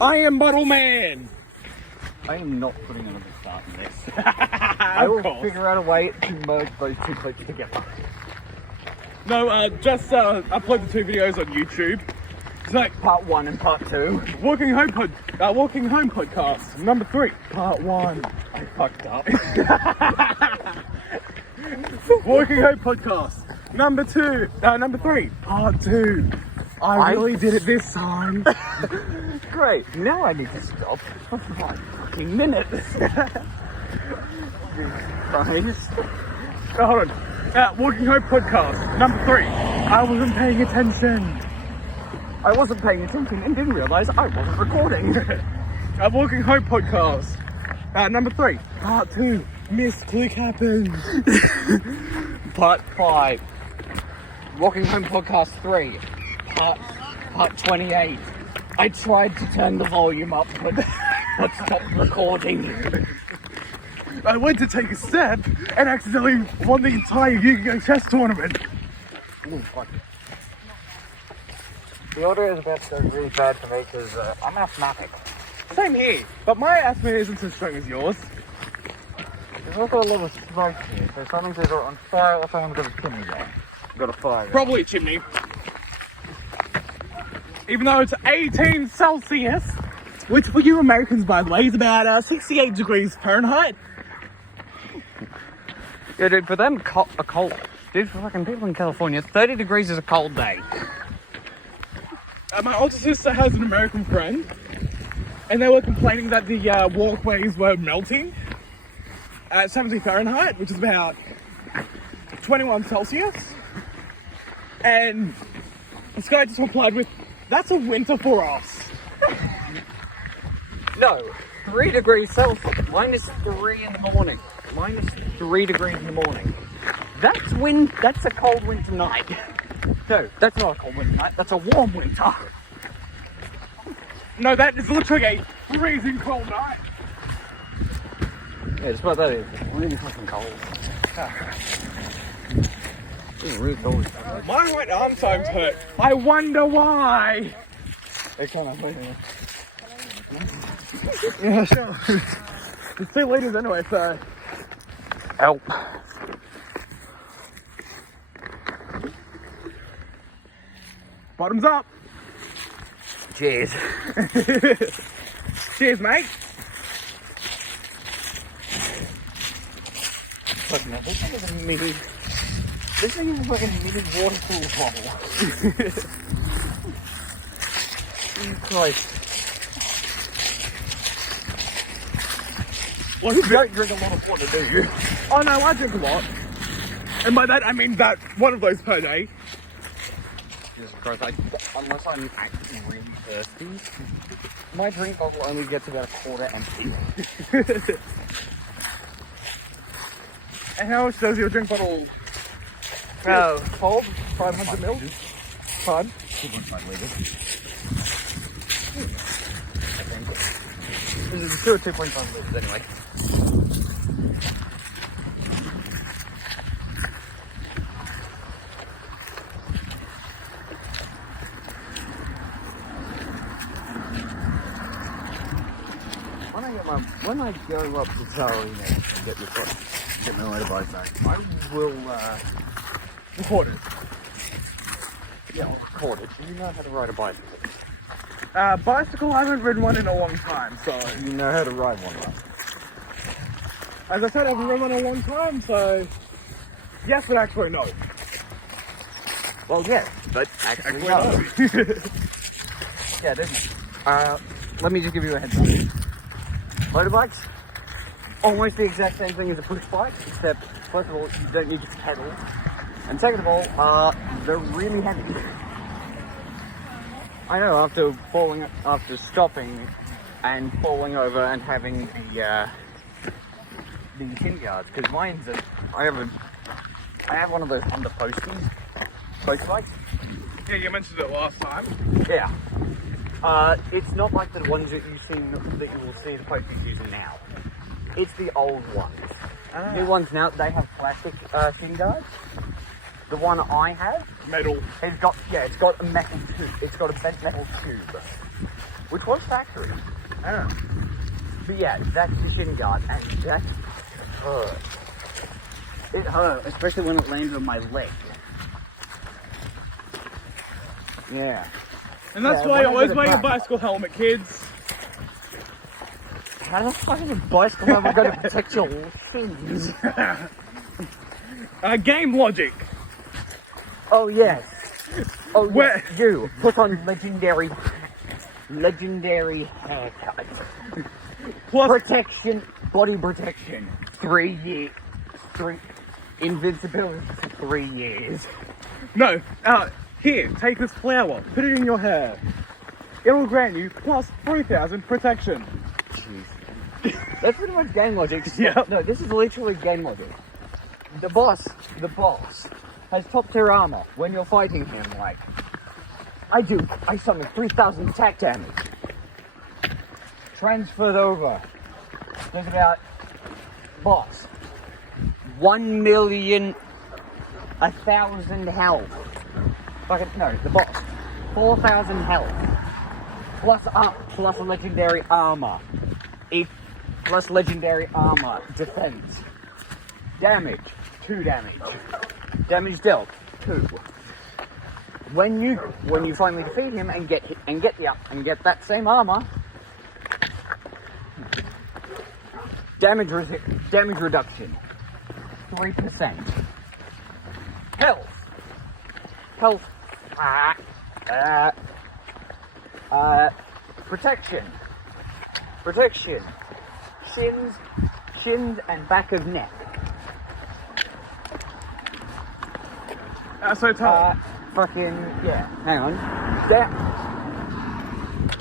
I am Bottle Man. I am not putting another start in this. I will figure out a way to merge those two clips together. No, just upload the two videos on YouTube. It's like Part 1 and part 2. Walking Home podcast number 3, part 1. I fucked up. Walking Home podcast number 3, part 2. I really did it this time. Great. Now I need to stop for 5 fucking minutes. Christ. Oh, hold on. Walking Home podcast number 3. I wasn't paying attention. I wasn't paying attention and didn't realise I wasn't recording. Walking Home podcast number 3, part 2. Mistake happened. Part 5. Walking Home podcast 3. Part 28. I tried to turn the volume up, but stopped recording. I went to take a step and accidentally won the entire Yu-Gi-Oh! Chess tournament. Ooh, fuck. The order is about to go really bad for me because I'm asthmatic. Same here, but my asthma isn't as strong as yours. There's also a lot of smoke here, so something's either on fire or someone's got a chimney going. Got a fire. Probably a chimney. Even though it's 18 Celsius, which for you Americans, by the way, is about 68 degrees Fahrenheit. Yeah, dude, for them, a cold. Dude, for fucking people in California, 30 degrees is a cold day. My older sister has an American friend, and they were complaining that the walkways were melting at 70 Fahrenheit, which is about 21 Celsius. And this guy just replied with, "That's a winter for us." No, 3 degrees Celsius, -3 in the morning. -3 degrees in the morning. That's a cold winter night. No, that's not a cold winter night, that's a warm winter. No, that is literally a freezing cold night. Yeah, just what that is. It's really fucking cold. It's really cold. My right arm times hurt. I wonder why. It kind of hurt. Yeah, sure. It's 2 liters anyway, so. Help. Bottoms up. Cheers. Cheers, mate. Fucking hell, this thing is a mini. This thing is a fucking mini waterproof bottle. Jesus Christ. What You is it? don't drink a lot of water, do you? Oh no, I drink a lot. And by that I mean that one of those per day. Jesus Christ, unless I'm actually really thirsty, my drink bottle only gets about a quarter empty. And how much does your drink bottle hold? 500 ml? Pardon? 2.5 litres. I think. This is 2 or 2.5 litres anyway. When I go up to Charlie and get my motorbike back, I will Record it. yeah, I'll record it. Do you know how to ride a bike? Bicycle, I haven't ridden one in a long time, so. You know how to ride one, right? As I said, I haven't ridden one in a long time, so. Yes, but actually no. Well, yeah, but actually Actually no. no. Yeah, definitely. Let me just give you a heads up. Motorbikes, almost the exact same thing as a push bike, except first of all, you don't need to pedal, and second of all, they're really heavy. I know after stopping and falling over and having the tin guards, because mine's I have one of those under post bikes. Yeah, you mentioned it last time. Yeah. It's not like the ones that you will see the posties using now. It's the old ones. New ones now, they have plastic shin guards. The one I have, Metal. it's got a metal tube. It's got a bent metal tube. which was factory. I don't know. But yeah, that's the shin guard, and that hurt. It hurt, especially when it landed on my leg. Yeah. And that's Yeah, why when I always did a wear your crack. bicycle helmet, kids. How the fuck is a bicycle helmet going to protect your shins? Game logic. Oh yes. Oh Where- yes. You put on legendary haircut. Plus, Protection, body protection. 3 years. 3 invincibility for 3 years. no. Here, take this flower. Put it in your hair. It will grant you plus 3,000 protection. Jeez. That's pretty much game logic. Yep. No, this is literally game logic. The boss has top tier armor when you're fighting him, like, I summon 3,000 attack damage. Transferred over. There's about, boss, 1,000,000 health. Fucking, no, the boss, 4,000 health. Plus legendary armor. Plus legendary armor, defense. Damage, 2 damage. Damage dealt, 2. When you finally defeat him and get that same armor, damage reduction, 3%. Health. Protection. Shins and back of neck. So tall. Hang on.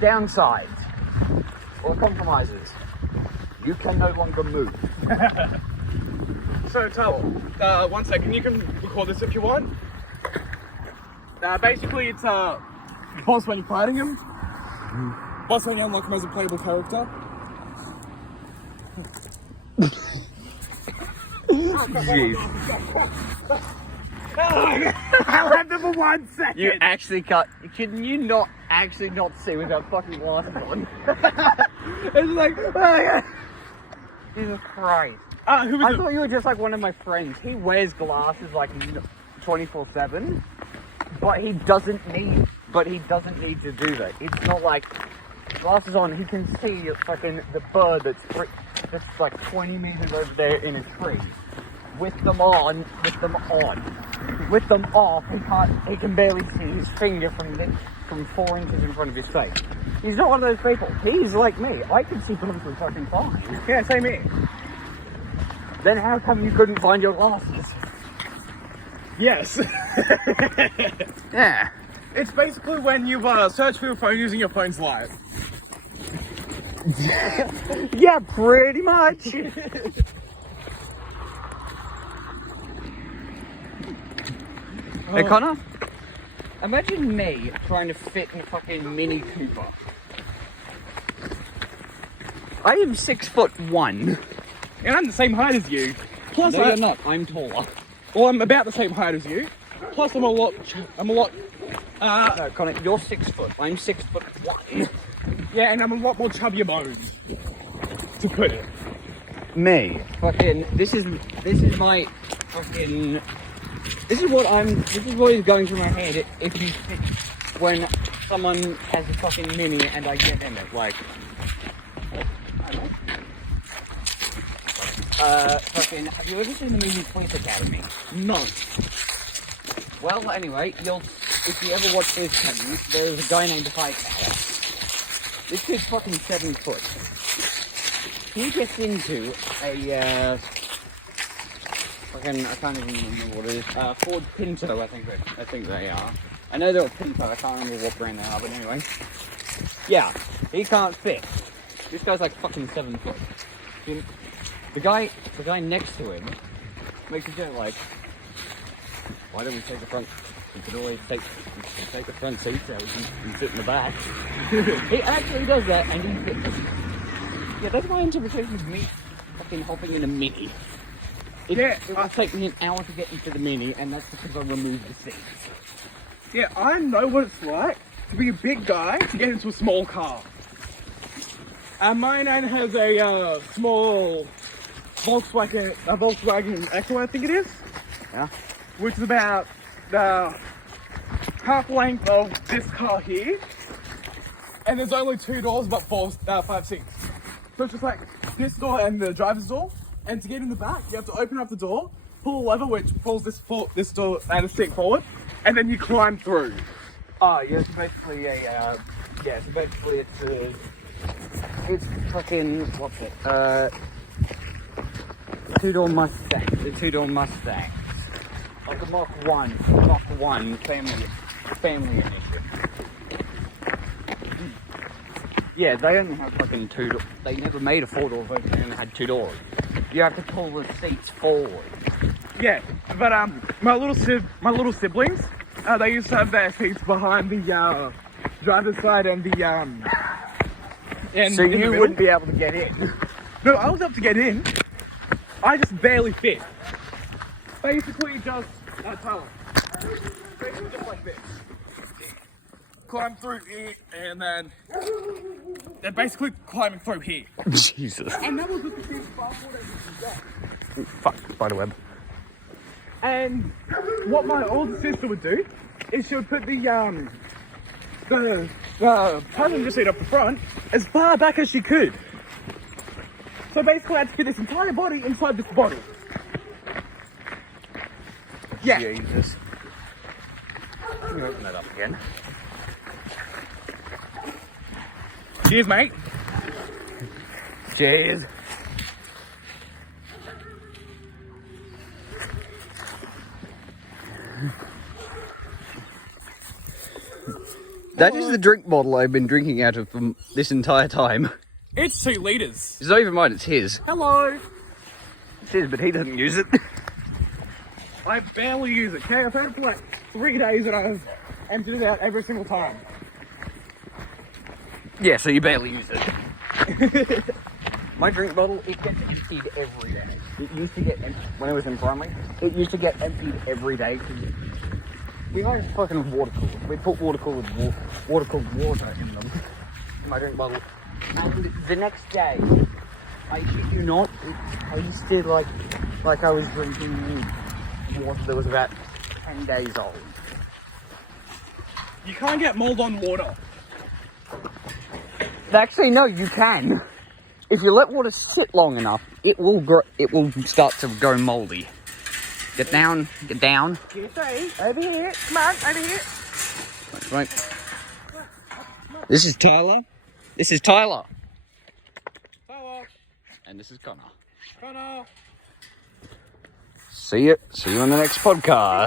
Downsides or compromises. You can no longer move. So tell, 1 second, you can record this if you want. Basically, it's boss when you're fighting him. Boss when you unlock him as a playable character. Jeez. I'll have them for 1 second. You actually can't. Can you not actually not see with that fucking glasses on? It's like, Jesus Christ. who I was it? thought you were just like one of my friends. He wears glasses like 24/7, but he doesn't need to do that. It's not like glasses on. He can see fucking the bird that's like 20 meters over there in a tree. With them on. With them off, he can barely see his finger from 4 inches in front of his face. He's not one of those people. He's like me. I can see perfectly fucking fine. Yeah, same here. Then how come you couldn't find your glasses? Yes. Yeah. It's basically when you search for your phone using your phone's light. Yeah, pretty much. Hey Connor, imagine me trying to fit in a fucking Mini Cooper. I am 6'1". And I'm the same height as you. Plus, No, you're not. I'm taller. Well, I'm about the same height as you. Plus, I'm a lot. No, Connor, you're 6 foot. I'm 6'1". Yeah, and I'm a lot more chubbier bones. To put it. Me. Fucking. This is my fucking. This is what is going through my head if you think when someone has a fucking mini and I get in it, like, I don't know. Fucking, have you ever seen the movie Police Academy? No. Well, anyway, if you ever watch this movie, there's a guy named Hightower. This kid's fucking 7 foot. He gets into a, I can't even remember what it is. Ford Pinto, I think they are. I know they're a Pinto, I can't remember what brand they are, but anyway. Yeah, he can't fit. This guy's like fucking 7 foot. The guy next to him makes a joke like, why don't we take the front? We could always take the front seat so we can sit in the back. He actually does that, and he fits. Yeah, that's my interpretation of me fucking hopping in a Mini. It will take me an hour to get into the Mini, and that's because I removed the seats. Yeah, I know what it's like to be a big guy to get into a small car. My nan has a small Volkswagen Echo, I think it is. Yeah. Which is about half length of this car here. And there's only 2 doors, but 5 seats. So it's just like this door and the driver's door. And to get in the back, you have to open up the door, pull a lever which pulls this door and a seat forward, and then you climb through. Oh, yeah, it's basically it's fucking, what's it? 2-door Mustang. The 2-door Mustangs. Like a Mach 1 family edition. Yeah, they only have fucking 2 doors. They never made a 4-door version, they only had 2 doors. You have to pull the seats forward. Yeah, but my little siblings, they used to have their seats behind the driver's side and the and So in the you middle. wouldn't be able to get in. No, I was able to get in. I just barely fit. Basically, just Tyler. Basically, just like this. Climb through here, and then they're basically climbing through here. Jesus. And that was just the biggest passport that you could get. Fuck, spiderweb. And what my older sister would do is she would put the passenger seat up the front as far back as she could. So basically I had to fit this entire body inside this body. Yeah. Jesus. Can you open that up again? Cheers, mate. Cheers. That is the drink bottle I've been drinking out of for this entire time. It's 2 litres. It's not even mine, it's his. Hello. It's his, but he doesn't use it. I barely use it. Okay, I've had it for like 3 days and I've emptied it out every single time. Yeah, so you barely use it. My drink bottle, it gets emptied every day. It used to get emptied when I was in primary. It used to get emptied every day because we had fucking water coolers. We put water cooled water in them. In my drink bottle. And the next day, I shit you not, I used to like I was drinking water that was about 10 days old. You can't get mold on water. Actually, no, you can. If you let water sit long enough, it will grow. It will start to go moldy. Get down. Get down. Over here. Come on, over here. Right. This is Tyler. This is Tyler. Tyler. And this is Connor. Connor. See you. See you on the next podcast.